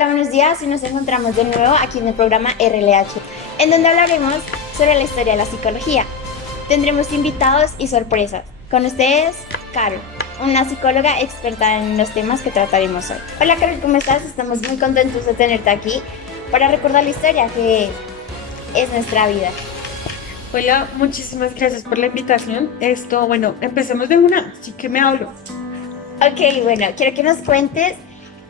Hola, buenos días y nos encontramos de nuevo aquí en el programa RLH, en donde hablaremos sobre la historia de la psicología. Tendremos invitados y sorpresas. Con ustedes, Carol, una psicóloga experta en los temas que trataremos hoy. Hola, Carol, ¿cómo estás? Estamos muy contentos de tenerte aquí para recordar la historia que es nuestra vida. Hola, muchísimas gracias por la invitación. Bueno, empecemos de una, así que me hablo. Ok, bueno, quiero que nos cuentes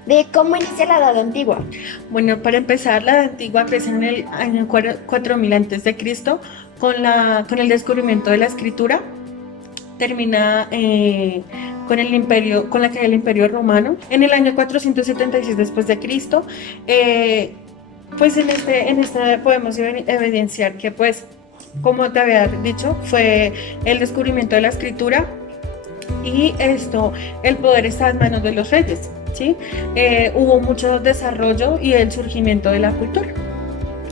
de cómo inicia la Edad Antigua. Bueno, para empezar, la Edad Antigua empieza en el año 4000 antes de Cristo con el descubrimiento de la escritura. Termina con el imperio, con la caída del Imperio Romano. En el año 476 después de Cristo, pues en esta podemos evidenciar que, pues, como te había dicho, fue el descubrimiento de la escritura y el poder está en manos de los reyes, ¿sí? Hubo mucho desarrollo y el surgimiento de la cultura.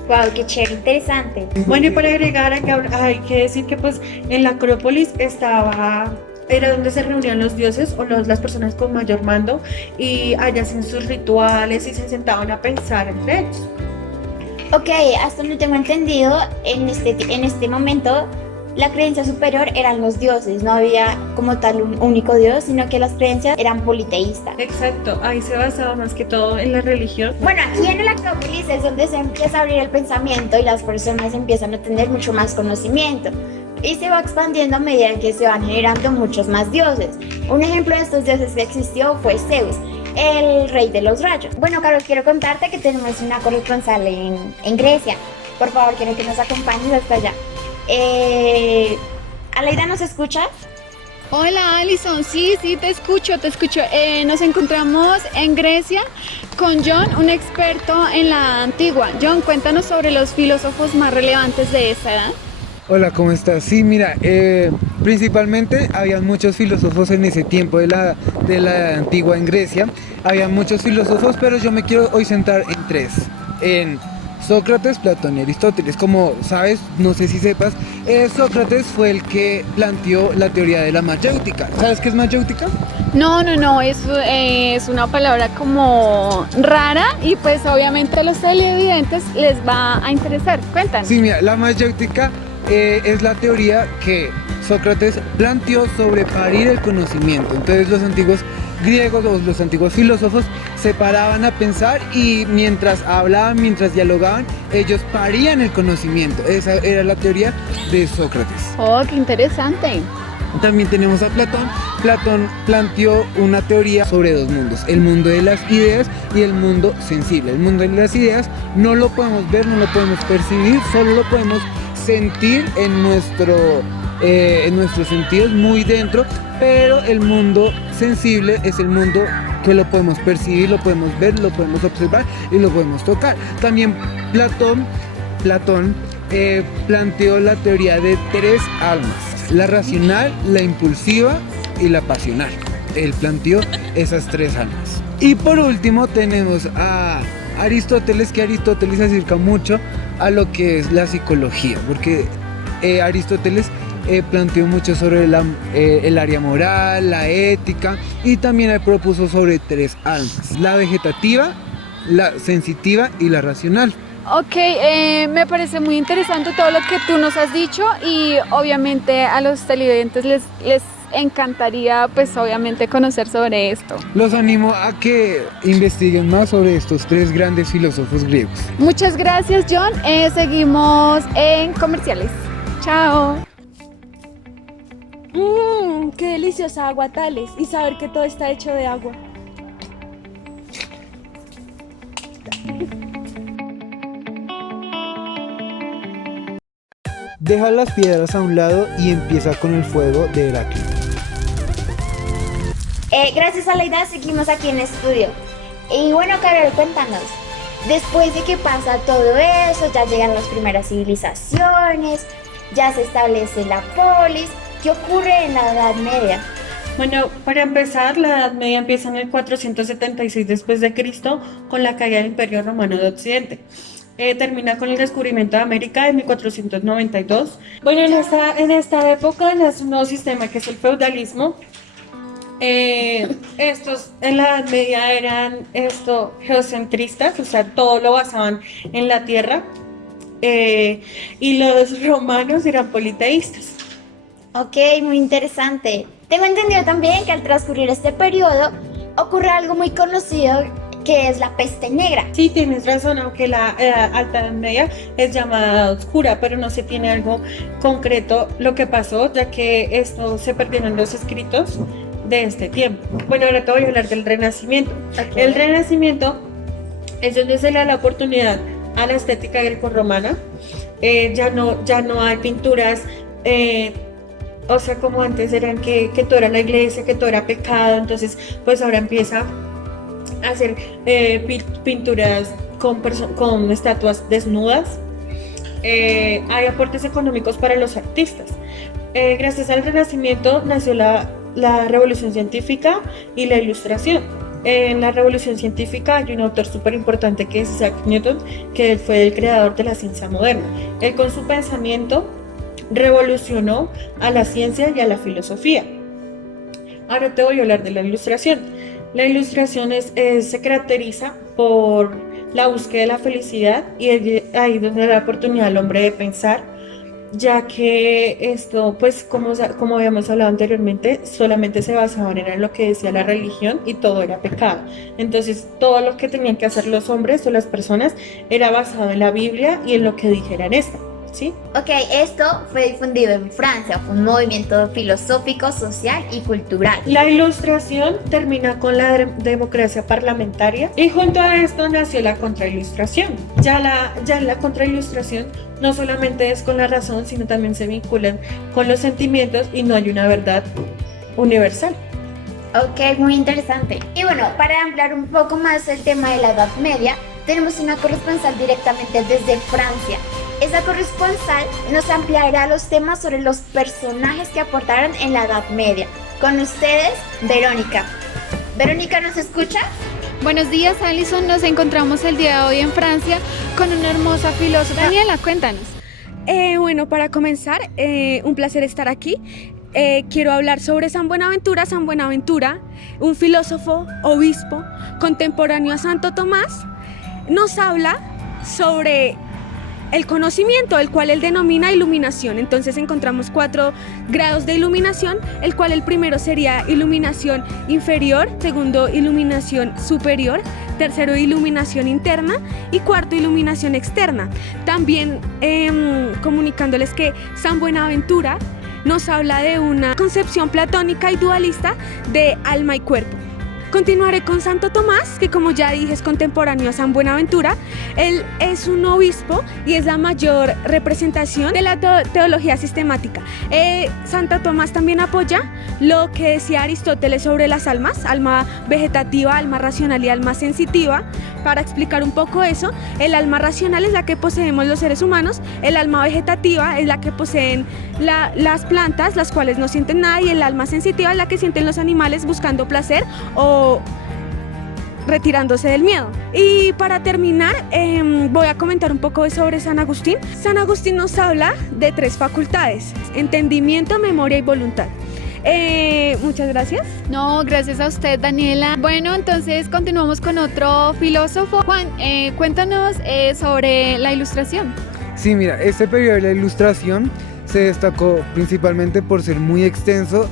Wow, qué chévere, interesante. Bueno, y para agregar, hay que decir que pues en la Acrópolis era donde se reunían los dioses o las personas con mayor mando y allá hacían sus rituales y se sentaban a pensar entre ellos. Ok, hasta donde tengo entendido, en este momento la creencia superior eran los dioses, no había como tal un único dios, sino que las creencias eran politeístas. Exacto, ahí se basaba más que todo en la religión. Bueno, aquí en el Acrópolis es donde se empieza a abrir el pensamiento y las personas empiezan a tener mucho más conocimiento. Y se va expandiendo a medida que se van generando muchos más dioses. Un ejemplo de estos dioses que existió fue Zeus, el rey de los rayos. Bueno, Carol, quiero contarte que tenemos una corresponsal en Grecia. Por favor, quiero que nos acompañes hasta allá. Aleida, ¿nos escuchas? Hola Alison, sí, te escucho, te escucho. Nos encontramos en Grecia con John, un experto en la Edad Antigua. John, cuéntanos sobre los filósofos más relevantes de esta edad. Hola, ¿cómo estás? Sí, mira, principalmente había muchos filósofos en ese tiempo de la Edad Antigua en Grecia. Había muchos filósofos, pero yo me quiero hoy centrar en tres. En Sócrates, Platón y Aristóteles. Como sabes, no sé si sepas, Sócrates fue el que planteó la teoría de la mayéutica. ¿Sabes qué es mayéutica? No, es una palabra como rara y pues obviamente a los televidentes les va a interesar. Cuéntanos. Sí, mira, la mayéutica es la teoría que Sócrates planteó sobre parir el conocimiento. Entonces los antiguos griegos o los antiguos filósofos se paraban a pensar y mientras hablaban, mientras dialogaban, ellos parían el conocimiento. Esa era la teoría de Sócrates. Oh, qué interesante. También tenemos a Platón. Platón planteó una teoría sobre dos mundos, el mundo de las ideas y el mundo sensible. El mundo de las ideas no lo podemos ver, no lo podemos percibir, solo lo podemos sentir en nuestros sentidos muy dentro, pero el mundo sensible es el mundo que lo podemos percibir, lo podemos ver, lo podemos observar y lo podemos tocar. También Platón planteó la teoría de tres almas: la racional, la impulsiva y la pasional. Él planteó esas tres almas. Y por último tenemos a Aristóteles, que Aristóteles se acerca mucho a lo que es la psicología, porque Aristóteles planteó mucho sobre el área moral, la ética, y también propuso sobre tres almas: la vegetativa, la sensitiva y la racional. Ok, me parece muy interesante todo lo que tú nos has dicho y obviamente a los televidentes les encantaría pues obviamente conocer sobre esto. Los animo a que investiguen más sobre estos tres grandes filósofos griegos. Muchas gracias, John. Seguimos en comerciales. Chao. Qué deliciosa agua, Tales, y saber que todo está hecho de agua. Deja las piedras a un lado y empieza con el fuego de Heráclito. Gracias, Aleida, seguimos aquí en estudio. Y bueno, Carol, cuéntanos. Después de que pasa todo eso, ya llegan las primeras civilizaciones, ya se establece la polis. ¿Qué ocurre en la Edad Media? Bueno, para empezar, la Edad Media empieza en el 476 después de Cristo con la caída del Imperio Romano de Occidente. Termina con el descubrimiento de América en 1492. Bueno, en esta época nace un nuevo sistema que es el feudalismo. Estos en la Edad Media eran geocentristas, o sea, todo lo basaban en la tierra, y los romanos eran politeístas. Ok, muy interesante. Tengo entendido también que al transcurrir este periodo ocurre algo muy conocido que es la peste negra. Sí, tienes razón, aunque la Alta Edad Media es llamada oscura, pero no se tiene algo concreto lo que pasó, ya que esto se perdieron los escritos de este tiempo. Bueno, ahora te voy a hablar del Renacimiento. Okay. El Renacimiento es donde se le da la oportunidad a la estética grecorromana. Ya no hay pinturas, o sea, como antes eran que todo era la iglesia, que todo era pecado. Entonces pues ahora empieza a hacer pinturas con estatuas desnudas. Hay aportes económicos para los artistas. Gracias al Renacimiento nació la Revolución Científica y la Ilustración. En la Revolución Científica hay un autor súper importante que es Isaac Newton, que él fue el creador de la ciencia moderna. Él con su pensamiento revolucionó a la ciencia y a la filosofía. Ahora te voy a hablar de la Ilustración. La Ilustración se caracteriza por la búsqueda de la felicidad, y es ahí donde da la oportunidad al hombre de pensar, ya que esto, pues como habíamos hablado anteriormente, solamente se basaban en lo que decía la religión y todo era pecado. Entonces todo lo que tenían que hacer los hombres o las personas era basado en la Biblia y en lo que dijeran esta, ¿sí? Ok, esto fue difundido en Francia, fue un movimiento filosófico, social y cultural. La Ilustración termina con la democracia parlamentaria, y junto a esto nació la Contrailustración. Ya la Contrailustración no solamente es con la razón, sino también se vinculan con los sentimientos, y no hay una verdad universal. Ok, muy interesante. Y bueno, para ampliar un poco más el tema de la Edad Media, tenemos una corresponsal directamente desde Francia. Esa corresponsal nos ampliará los temas sobre los personajes que aportaron en la Edad Media. Con ustedes, Verónica. Verónica, ¿nos escucha? Buenos días, Alison. Nos encontramos el día de hoy en Francia con una hermosa filósofa. Daniela, cuéntanos. Bueno, para comenzar, un placer estar aquí. Quiero hablar sobre San Buenaventura. San Buenaventura, un filósofo, obispo, contemporáneo a Santo Tomás, nos habla sobre el conocimiento, el cual él denomina iluminación. Entonces encontramos 4 grados de iluminación, el cual el primero sería iluminación inferior, segundo iluminación superior, tercero iluminación interna y cuarto iluminación externa. También comunicándoles que San Buenaventura nos habla de una concepción platónica y dualista de alma y cuerpo. Continuaré con Santo Tomás, que como ya dije es contemporáneo a San Buenaventura. Él es un obispo y es la mayor representación de la teología sistemática. Santo Tomás también apoya lo que decía Aristóteles sobre las almas, alma vegetativa, alma racional y alma sensitiva. Para explicar un poco eso, el alma racional es la que poseemos los seres humanos, el alma vegetativa es la que poseen las plantas, las cuales no sienten nada, y el alma sensitiva es la que sienten los animales buscando placer o retirándose del miedo. Y para terminar, voy a comentar un poco sobre San Agustín. San Agustín nos habla de 3 facultades: entendimiento, memoria y voluntad. Muchas gracias. No, gracias a usted, Daniela. Bueno, entonces continuamos con otro filósofo. Juan, cuéntanos sobre la Ilustración. Sí, mira, este periodo de la Ilustración se destacó principalmente por ser muy extenso.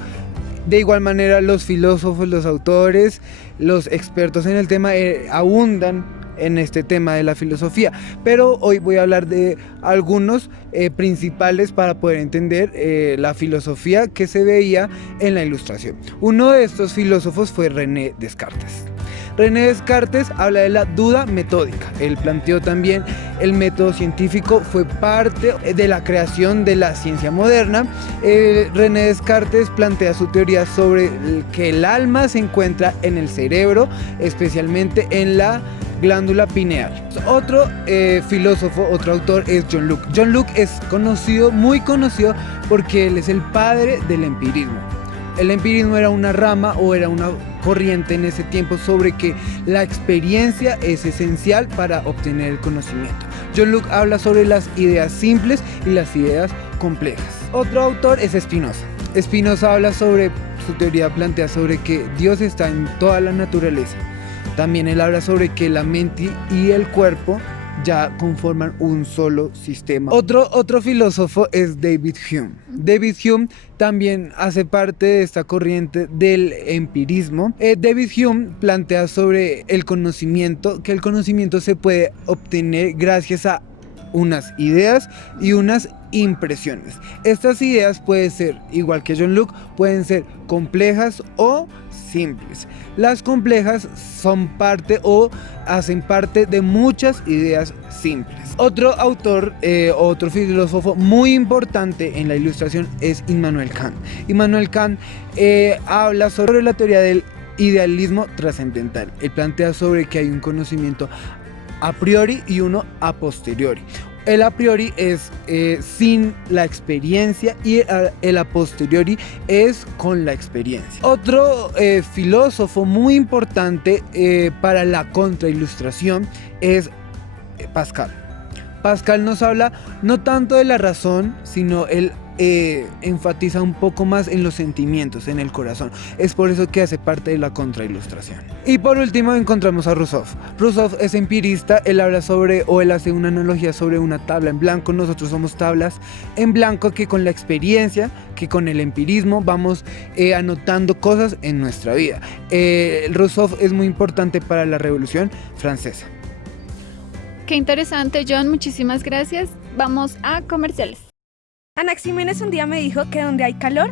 De igual manera, los filósofos, los autores, los expertos en el tema abundan en este tema de la filosofía, pero hoy voy a hablar de algunos principales para poder entender la filosofía que se veía en la Ilustración. Uno de estos filósofos fue René Descartes. René Descartes habla de la duda metódica. Él planteó también el método científico, fue parte de la creación de la ciencia moderna. René Descartes plantea su teoría sobre que el alma se encuentra en el cerebro, especialmente en la glándula pineal. Otro filósofo, otro autor es John Locke. John Locke es conocido, muy conocido, porque él es el padre del empirismo. El empirismo era una rama o era una corriente en ese tiempo sobre que la experiencia es esencial para obtener el conocimiento. John Locke habla sobre las ideas simples y las ideas complejas. Otro autor es Spinoza. Spinoza habla sobre su teoría plantea sobre que Dios está en toda la naturaleza. También él habla sobre que la mente y el cuerpo ya conforman un solo sistema. Otro filósofo es David Hume. David Hume también hace parte de esta corriente del empirismo. David Hume plantea sobre el conocimiento, que el conocimiento se puede obtener gracias a unas ideas y unas impresiones. Estas ideas pueden ser, igual que John Locke, pueden ser complejas o simples. Las complejas son parte o hacen parte de muchas ideas simples. Otro autor, otro filósofo muy importante en la Ilustración es Immanuel Kant. Immanuel Kant habla sobre la teoría del idealismo trascendental. Él plantea sobre que hay un conocimiento a priori y uno a posteriori. El a priori es sin la experiencia y el a posteriori es con la experiencia. Otro filósofo muy importante para la contrailustración es Pascal. Pascal nos habla no tanto de la razón, sino él enfatiza un poco más en los sentimientos, en el corazón. Es por eso que hace parte de la contrailustración. Y por último encontramos a Rousseau. Rousseau es empirista, él habla sobre, o él hace una analogía sobre una tabla en blanco. Nosotros somos tablas en blanco que con la experiencia, que con el empirismo vamos anotando cosas en nuestra vida. Rousseau es muy importante para la Revolución Francesa. Qué interesante, John, muchísimas gracias. Vamos a comerciales. Anaxímenes un día me dijo que donde hay calor,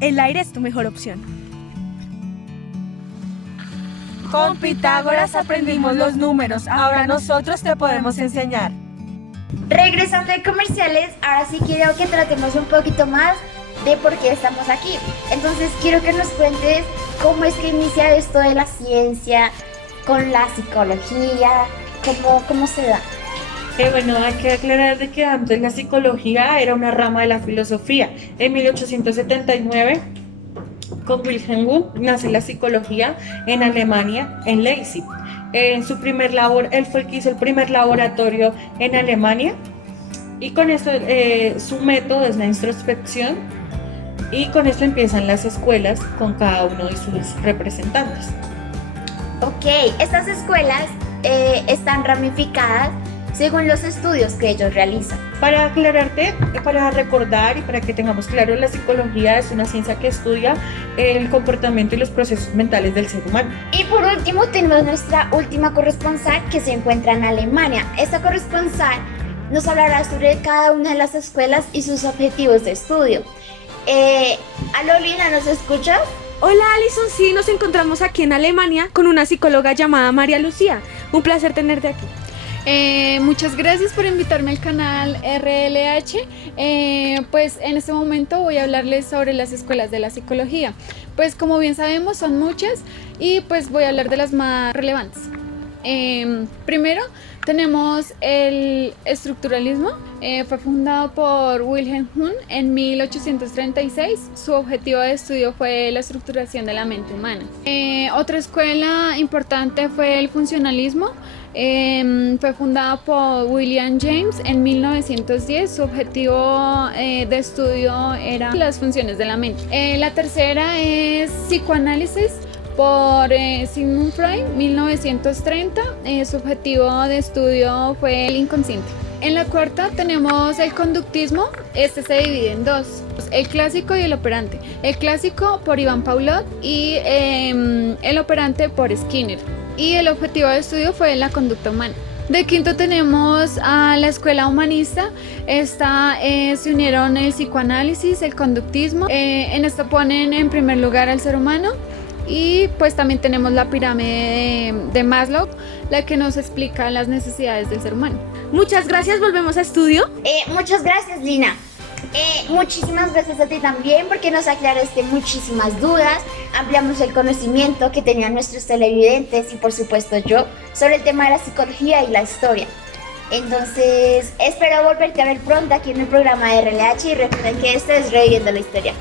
el aire es tu mejor opción. Con Pitágoras aprendimos los números, ahora nosotros te podemos enseñar. Regresando de comerciales, ahora sí quiero que tratemos un poquito más de por qué estamos aquí. Entonces quiero que nos cuentes cómo es que inicia esto de la ciencia con la psicología, cómo se da. Bueno, hay que aclarar de que antes la psicología era una rama de la filosofía. En 1879, con Wilhelm Wundt, nace la psicología en Alemania, en Leipzig. En su primer él fue el que hizo el primer laboratorio en Alemania, y con esto su método es la introspección, y con esto empiezan las escuelas con cada uno de sus representantes. Ok, estas escuelas están ramificadas según los estudios que ellos realizan. Para aclararte, para recordar y para que tengamos claro, la psicología es una ciencia que estudia el comportamiento y los procesos mentales del ser humano. Y por último tenemos nuestra última corresponsal que se encuentra en Alemania. Esta corresponsal nos hablará sobre cada una de las escuelas y sus objetivos de estudio. ¿Aló, Lina, nos escuchas? Hola Alison, sí, nos encontramos aquí en Alemania con una psicóloga llamada María Lucía. Un placer tenerte aquí. Muchas gracias por invitarme al canal RLH. Pues en este momento voy a hablarles sobre las escuelas de la psicología. Pues como bien sabemos son muchas y pues voy a hablar de las más relevantes. Primero tenemos el estructuralismo. Fue fundado por Wilhelm Wundt en 1836. Su objetivo de estudio fue la estructuración de la mente humana. Otra escuela importante fue el funcionalismo. Fue fundada por William James en 1910. Su objetivo de estudio era las funciones de la mente. La tercera es psicoanálisis por Sigmund Freud, 1930. Su objetivo de estudio fue el inconsciente. En la cuarta tenemos el conductismo. Este se divide en dos: el clásico y el operante. El clásico por Iván Pavlov y el operante por Skinner. Y el objetivo de estudio fue la conducta humana. De quinto tenemos a la escuela humanista. Esta se unieron el psicoanálisis, el conductismo. En esta ponen en primer lugar al ser humano. Y pues también tenemos la pirámide de Maslow, la que nos explica las necesidades del ser humano. Muchas gracias, volvemos a estudio. Muchas gracias, Lina. Muchísimas gracias a ti también porque nos aclaraste muchísimas dudas, ampliamos el conocimiento que tenían nuestros televidentes y por supuesto yo sobre el tema de la psicología y la historia. Entonces espero volverte a ver pronto aquí en el programa de RLH y recuerden que esto es Reviviendo la Historia.